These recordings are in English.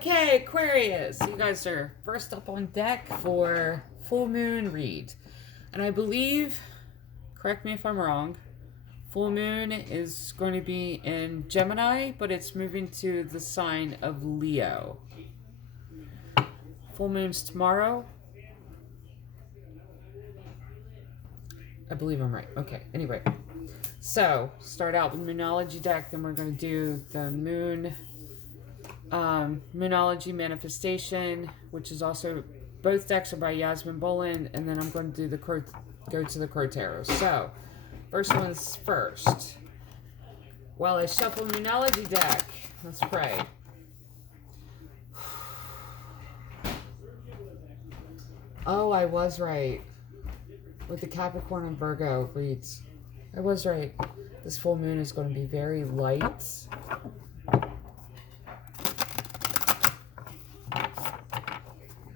Okay, Aquarius, you guys are first up on deck for full moon read. And I believe, correct me if I'm wrong, full moon is going to be in Gemini, but it's moving to the sign of Leo. Full moon's tomorrow. I believe I'm right. Okay, anyway. So, start out with Moonology deck, then we're going to do the moon Moonology Manifestation, which is also, both decks are by Yasmin Boland, and then I'm going to do go to the Crow Tarot. So, first one's first. While I shuffle Moonology deck, let's pray. Oh, I was right. With the Capricorn and Virgo reads. I was right. This full moon is going to be very light.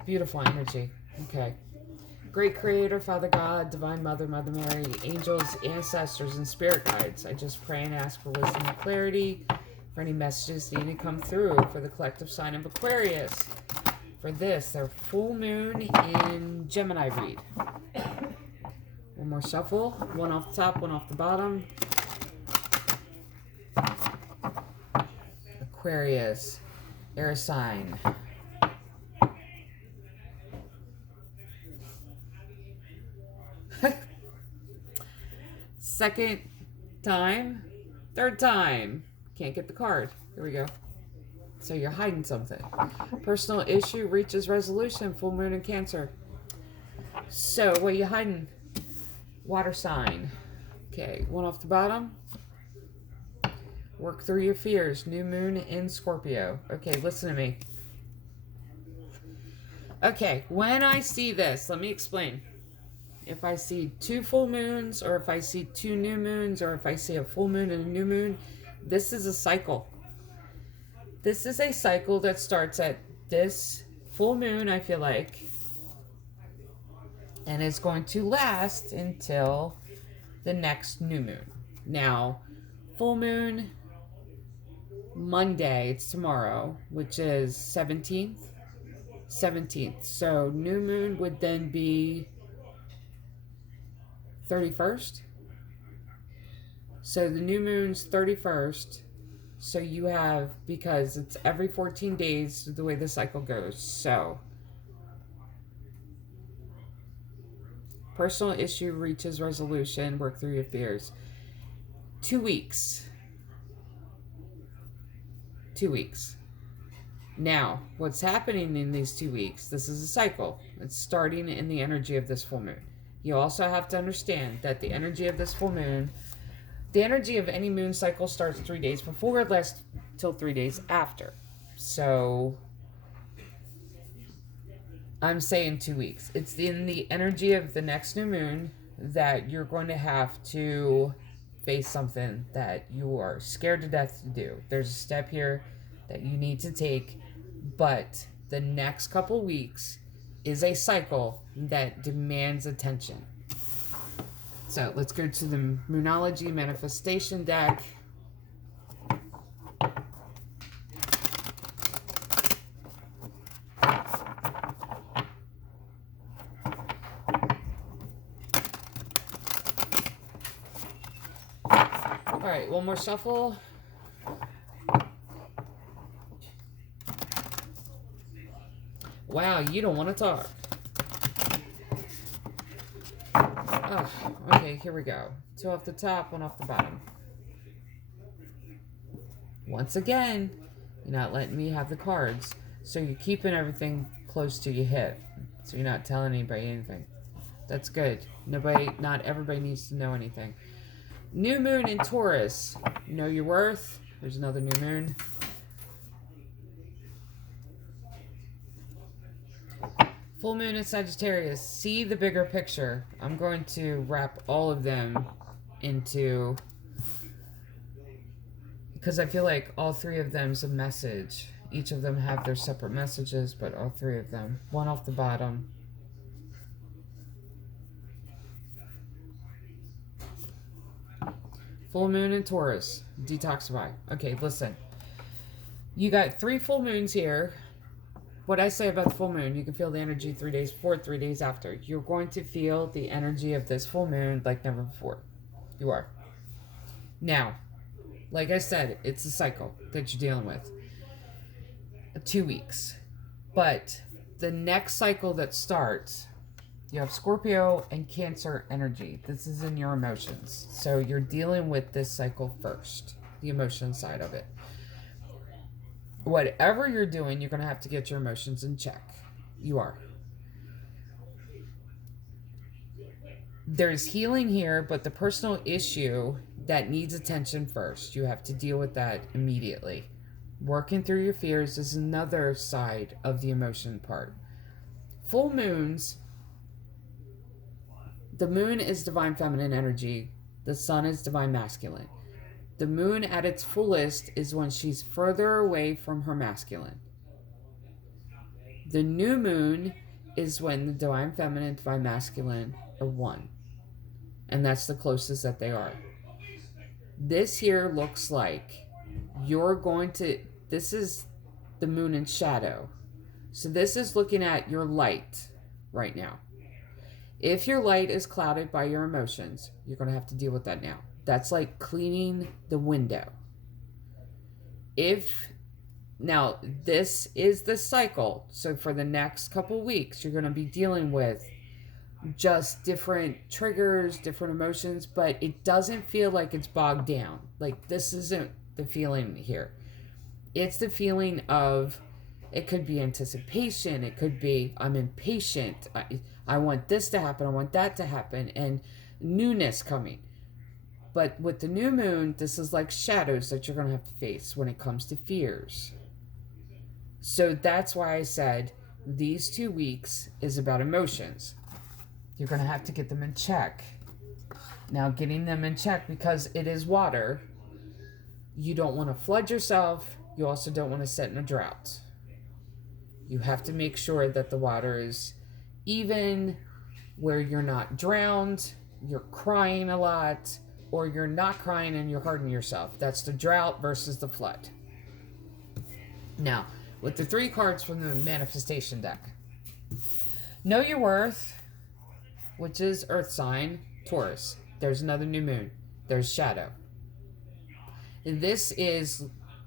Beautiful energy. Okay. Great Creator, Father God, Divine Mother, Mother Mary, angels, ancestors, and spirit guides. I just pray and ask for wisdom and clarity for any messages that need to come through for the collective sign of Aquarius. For this, their full moon in Gemini read. One more shuffle. One off the top, one off the bottom. Aquarius, air sign. Second time, third time. Can't get the card. Here we go. So you're hiding something. Personal issue reaches resolution. Full moon in Cancer. So what are you hiding? Water sign. Okay, one off the bottom. Work through your fears. New moon in Scorpio. Okay, listen to me. Okay, when I see this, let me explain. If I see two full moons, or if I see two new moons, or if I see a full moon and a new moon, this is a cycle. This is a cycle that starts at this full moon, I feel like, and is going to last until the next new moon. Now, full moon, Monday, it's tomorrow, which is 17th. So new moon would then be 31st. So the new moon's 31st. So you have, because it's every 14 days the way the cycle goes. So personal issue reaches resolution. Work through your fears. 2 weeks. 2 weeks. Now, what's happening in these 2 weeks? This is a cycle. It's starting in the energy of this full moon. You also have to understand that the energy of this full moon, the energy of any moon cycle starts 3 days before, it lasts till 3 days after. So, I'm saying 2 weeks. It's in the energy of the next new moon that you're going to have to face something that you are scared to death to do. There's a step here that you need to take, but the next couple weeks is a cycle that demands attention. So let's go to the Moonology Manifestation deck. All right, one more shuffle. Wow, you don't want to talk. Oh, okay, here we go. 2 off the top, 1 off the bottom. Once again, you're not letting me have the cards. So you're keeping everything close to your hip. So you're not telling anybody anything. That's good. Not everybody needs to know anything. New moon in Taurus. Know your worth. There's another new moon. Full moon in Sagittarius. See the bigger picture. I'm going to wrap all of them into, because I feel like all 3 of them is a message. Each of them have their separate messages, but all 3 of them. 1 off the bottom. Full moon in Taurus. Detoxify. Okay, listen. You got 3 full moons here. what I say about the full moon, you can feel the energy 3 days before, 3 days after. You're going to feel the energy of this full moon like never before. You are. Now, like I said, it's a cycle that you're dealing with. 2 weeks. But the next cycle that starts, you have Scorpio and Cancer energy. This is in your emotions. So you're dealing with this cycle first, the emotion side of it. Whatever you're doing, you're going to have to get your emotions in check. You are. There's healing here, but the personal issue that needs attention first, you have to deal with that immediately. Working through your fears is another side of the emotion part. Full moons, the moon is divine feminine energy. The sun is divine masculine. The moon at its fullest is when she's further away from her masculine. The new moon is when the divine feminine and divine masculine are one. And that's the closest that they are. This here looks like you're going to, this is the moon in shadow. So this is looking at your light right now. If your light is clouded by your emotions, you're going to have to deal with that now. That's like cleaning the window. Now, this is the cycle. So for the next couple weeks, you're going to be dealing with just different triggers, different emotions, but it doesn't feel like it's bogged down. Like, this isn't the feeling here. It's the feeling of, it could be anticipation. It could be, I'm impatient. I want this to happen. I want that to happen. And newness coming. But with the new moon, this is like shadows that you're going to have to face when it comes to fears. So that's why I said these 2 weeks is about emotions. You're going to have to get them in check. Now, getting them in check, because it is water, you don't want to flood yourself. You also don't want to sit in a drought. You have to make sure that the water is even, where you're not drowned, you're crying a lot, or you're not crying and you're hurting yourself. That's the drought versus the flood. Now, with the 3 cards from the manifestation deck. Know your worth, which is earth sign, Taurus. There's another new moon. There's shadow. This is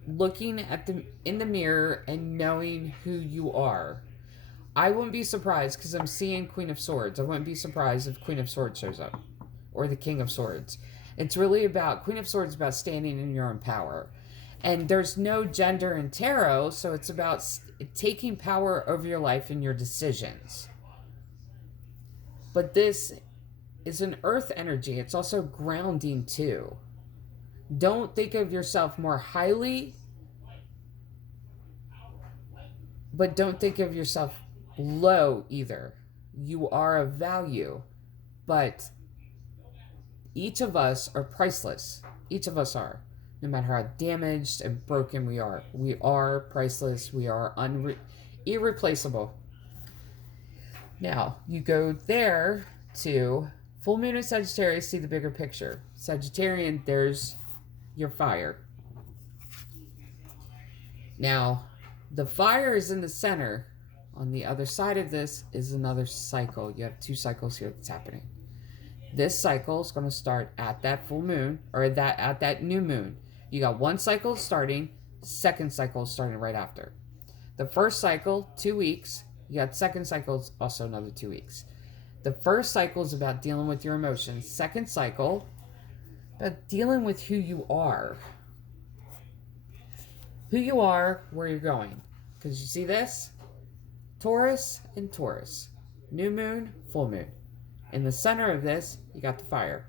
looking at in the mirror and knowing who you are. I wouldn't be surprised, because I'm seeing Queen of Swords. I wouldn't be surprised if Queen of Swords shows up. Or the King of Swords. It's really about, Queen of Swords is about standing in your own power. And there's no gender in tarot, so it's about taking power over your life and your decisions. But this is an earth energy. It's also grounding too. Don't think of yourself more highly, but don't think of yourself low either. You are of value, but each of us are priceless. Each of us are. No matter how damaged and broken we are priceless. We are irreplaceable. Now, you go there to full moon in Sagittarius, see the bigger picture. Sagittarian, there's your fire. Now, the fire is in the center. On the other side of this is another cycle. You have 2 cycles here that's happening. This cycle is going to start at that full moon, or at that new moon. You got 1 cycle starting, second cycle starting right after. The first cycle, 2 weeks. You got second cycle, also another 2 weeks. The first cycle is about dealing with your emotions. Second cycle, about dealing with who you are. Who you are, where you're going. Because you see this? Taurus and Taurus. New moon, full moon. In the center of this, you got the fire.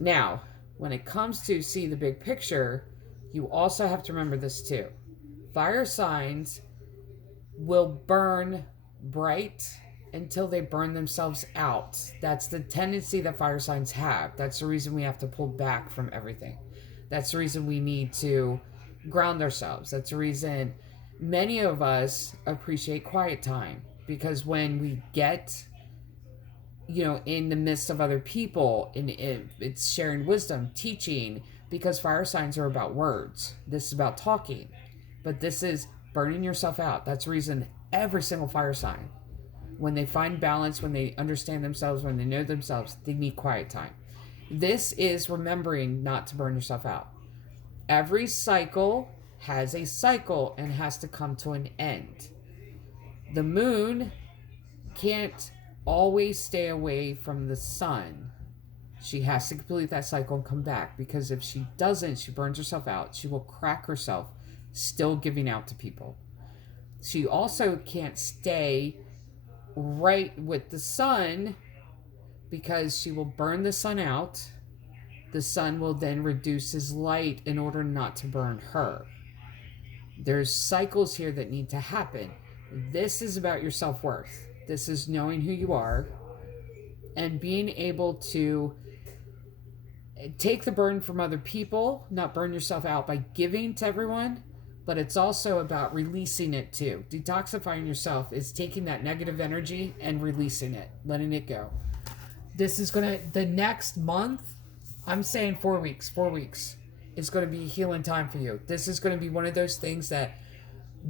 Now, when it comes to see the big picture, you also have to remember this too. Fire signs will burn bright until they burn themselves out. That's the tendency that fire signs have. That's the reason we have to pull back from everything. That's the reason we need to ground ourselves. That's the reason many of us appreciate quiet time. Because when we get, in the midst of other people, it's sharing wisdom, teaching, because fire signs are about words. This is about talking. But this is burning yourself out. That's the reason every single fire sign, when they find balance, when they understand themselves, when they know themselves, they need quiet time. This is remembering not to burn yourself out. Every cycle has a cycle and has to come to an end. The moon can't always stay away from the sun. She has to complete that cycle and come back, because if she doesn't, she burns herself out. She will crack herself, still giving out to people. She also can't stay right with the sun, because she will burn the sun out. The sun will then reduce his light in order not to burn her. There's cycles here that need to happen. This is about your self-worth. This is knowing who you are and being able to take the burden from other people, not burn yourself out by giving to everyone, but it's also about releasing it too. Detoxifying yourself is taking that negative energy and releasing it, letting it go. This is the next month, I'm saying 4 weeks is going to be healing time for you. This is going to be one of those things that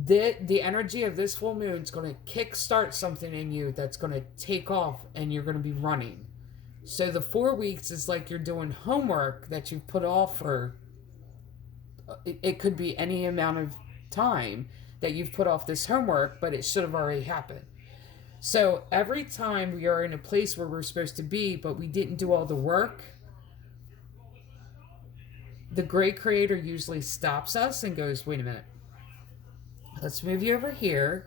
the energy of this full moon is going to kickstart something in you that's going to take off, and you're going to be running. So the 4 weeks is like you're doing homework that you've put off for, it could be any amount of time that you've put off this homework, but it should have already happened. So every time we are in a place where we're supposed to be, but we didn't do all the work, the great creator usually stops us and goes, wait a minute, let's move you over here,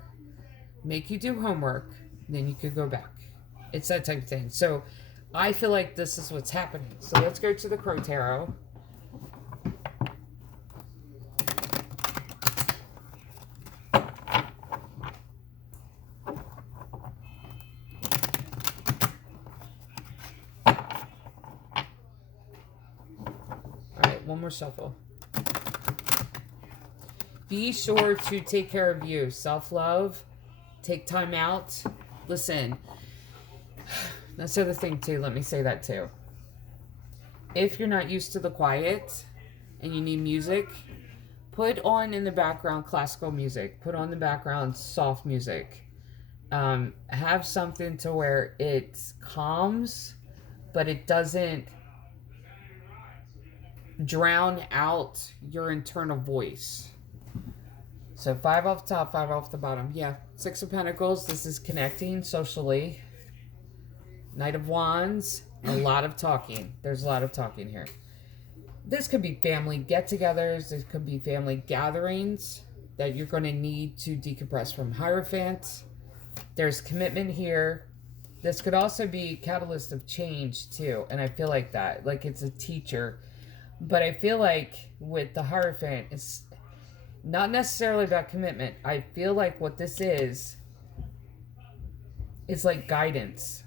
make you do homework, then you could go back. It's that type of thing. So I feel like this is what's happening. So let's go to the Crow Tarot. One more shuffle. Be sure to take care of you. Self-love. Take time out. Listen. That's the other thing too. Let me say that too. If you're not used to the quiet and you need music, put on in the background classical music. Put on the background soft music. Have something to where it calms, but it doesn't drown out your internal voice. So 5 off the top, 5 off the bottom. Yeah, 6 of Pentacles. This is connecting socially. Knight of Wands. A lot of talking. There's a lot of talking here. This could be family get-togethers. This could be family gatherings that you're going to need to decompress from Hierophant. There's commitment here. This could also be a catalyst of change too. And I feel like that. Like it's a teacher. But I feel like with the Hierophant, it's not necessarily about commitment. I feel like what this is like guidance.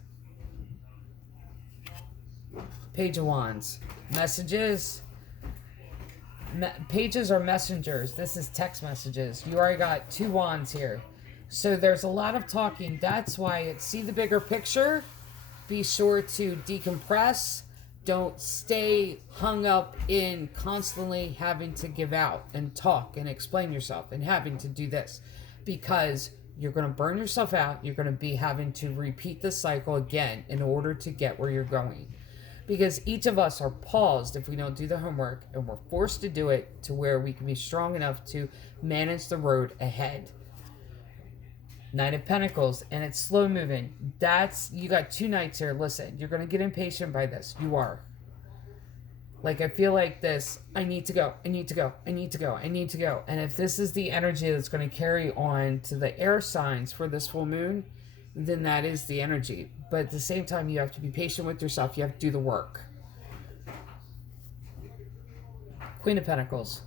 Page of Wands. Messages. Pages are messengers. This is text messages. You already got 2 wands here. So there's a lot of talking. That's why it's see the bigger picture. Be sure to decompress. Don't stay hung up in constantly having to give out and talk and explain yourself and having to do this, because you're going to burn yourself out. You're going to be having to repeat the cycle again in order to get where you're going, because each of us are paused if we don't do the homework, and we're forced to do it to where we can be strong enough to manage the road ahead. Knight of Pentacles, and it's slow moving. You got 2 knights here. Listen, you're going to get impatient by this. You are. Like, I feel like this, I need to go, I need to go, I need to go, I need to go. And if this is the energy that's going to carry on to the air signs for this full moon, then that is the energy. But at the same time, you have to be patient with yourself. You have to do the work. Queen of Pentacles.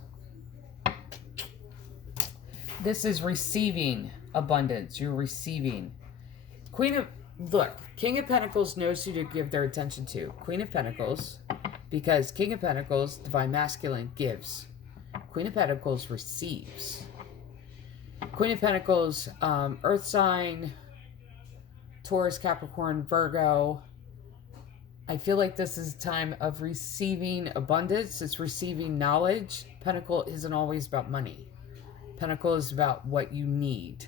This is receiving abundance. You're receiving. King of Pentacles knows who to give their attention to. Queen of Pentacles, because King of Pentacles, divine masculine, gives. Queen of Pentacles receives. Queen of Pentacles, earth sign, Taurus, Capricorn, Virgo. I feel like this is a time of receiving abundance. It's receiving knowledge. Pentacle isn't always about money. Pentacle is about what you need.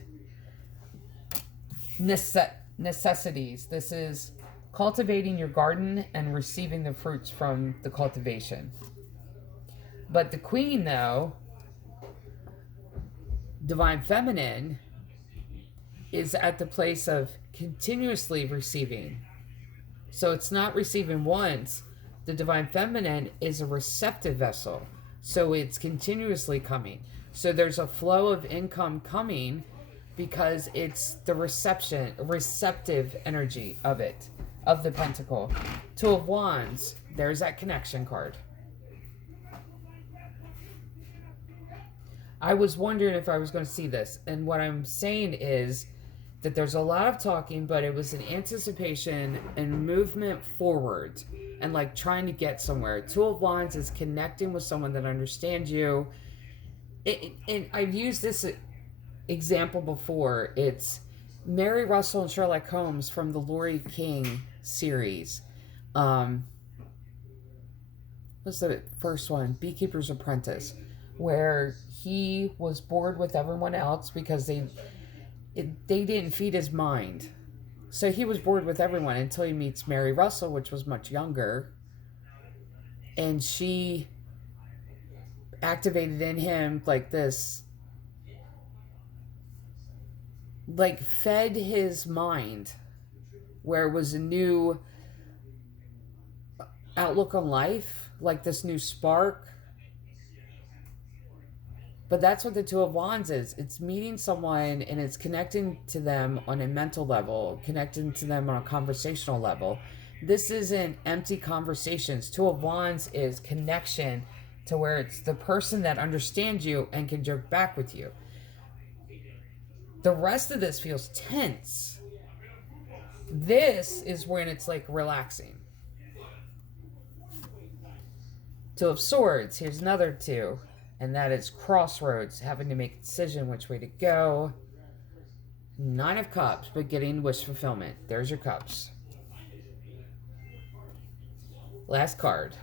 Necessities. This is cultivating your garden and receiving the fruits from the cultivation. But the Queen, though, Divine Feminine, is at the place of continuously receiving. So it's not receiving once. The Divine Feminine is a receptive vessel. So it's continuously coming. So there's a flow of income coming because it's the receptive energy of it, of the Pentacle. Two of Wands, there's that connection card. I was wondering if I was going to see this. And what I'm saying is that there's a lot of talking, but it was an anticipation and movement forward and like trying to get somewhere. Two of Wands is connecting with someone that understands you. And I've used this example before. It's Mary Russell and Sherlock Holmes from the Laurie King series. What's the first one? Beekeeper's Apprentice, where he was bored with everyone else because they didn't feed his mind. So he was bored with everyone until he meets Mary Russell, which was much younger. And she activated in him like this, like fed his mind, where it was a new outlook on life, like this new spark. But that's what the Two of Wands is. It's meeting someone and it's connecting to them on a mental level, connecting to them on a conversational level. This isn't empty conversations. Two of Wands is connection to where it's the person that understands you and can joke back with you. The rest of this feels tense. This is when it's like relaxing. Two of Swords. Here's another two. And that is crossroads, having to make a decision which way to go. Nine of Cups, but getting wish fulfillment. There's your cups. Last card.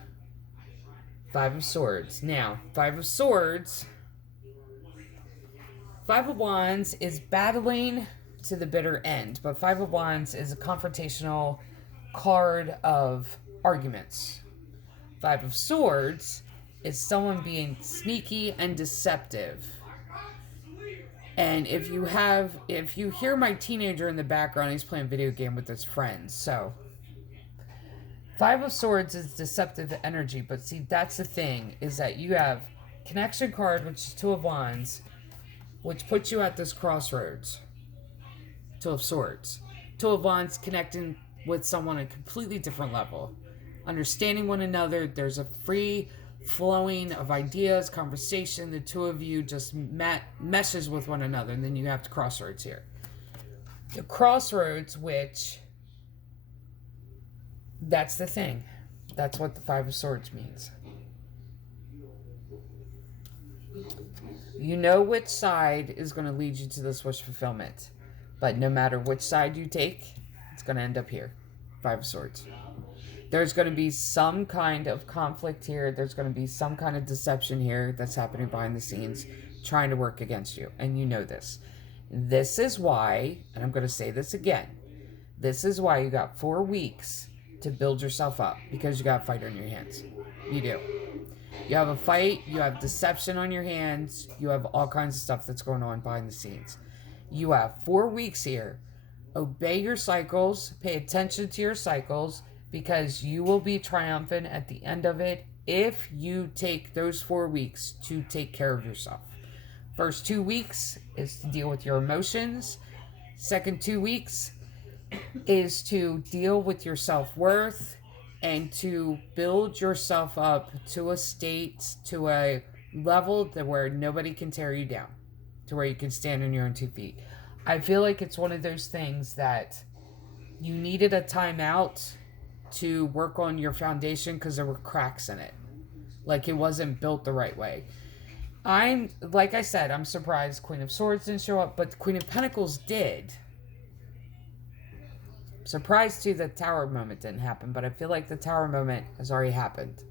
Five of Swords. Now, Five of Swords. Five of Wands is battling to the bitter end, but Five of Wands is a confrontational card of arguments. Five of Swords is someone being sneaky and deceptive. And if you hear my teenager in the background, he's playing a video game with his friends. So Five of Swords is deceptive energy, but see, that's the thing, is that you have connection card, which is Two of Wands, which puts you at this crossroads. Two of Swords. Two of Wands connecting with someone at a completely different level. Understanding one another. There's a free flowing of ideas, conversation. The two of you just meshes with one another, and then you have the crossroads here. The crossroads, which, that's the thing. That's what the Five of Swords means. You know which side is going to lead you to this wish fulfillment. But no matter which side you take, it's going to end up here. Five of Swords. There's going to be some kind of conflict here. There's going to be some kind of deception here that's happening behind the scenes, trying to work against you. And you know this. This is why, and I'm going to say this again, this is why you got 4 weeks to build yourself up, because you got a fight on your hands. You do. You have a fight, you have deception on your hands, you have all kinds of stuff that's going on behind the scenes. You have 4 weeks here. Obey your cycles, pay attention to your cycles, because you will be triumphant at the end of it if you take those 4 weeks to take care of yourself. First 2 weeks is to deal with your emotions. Second 2 weeks is to deal with your self-worth and to build yourself up to a state, to a level that where nobody can tear you down, to where you can stand on your own 2 feet. I feel like it's one of those things that you needed a timeout to work on your foundation because there were cracks in it. Like it wasn't built the right way. Like I said, I'm surprised Queen of Swords didn't show up, but Queen of Pentacles did. Surprised too that Tower moment didn't happen, but I feel like the Tower moment has already happened.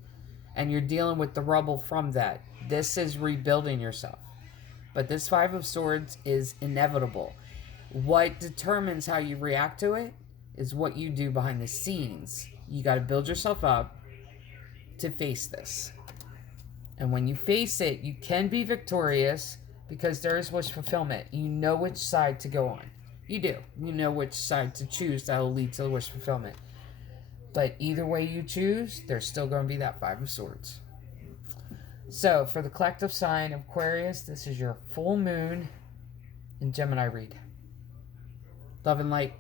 And you're dealing with the rubble from that. This is rebuilding yourself. But this Five of Swords is inevitable. What determines how you react to it is what you do behind the scenes. You got to build yourself up to face this. And when you face it, you can be victorious because there is wish fulfillment. You know which side to go on. You do. You know which side to choose that will lead to the wish fulfillment. But either way you choose, there's still going to be that Five of Swords. So, for the collective sign of Aquarius, this is your full moon in Gemini read. Love and light.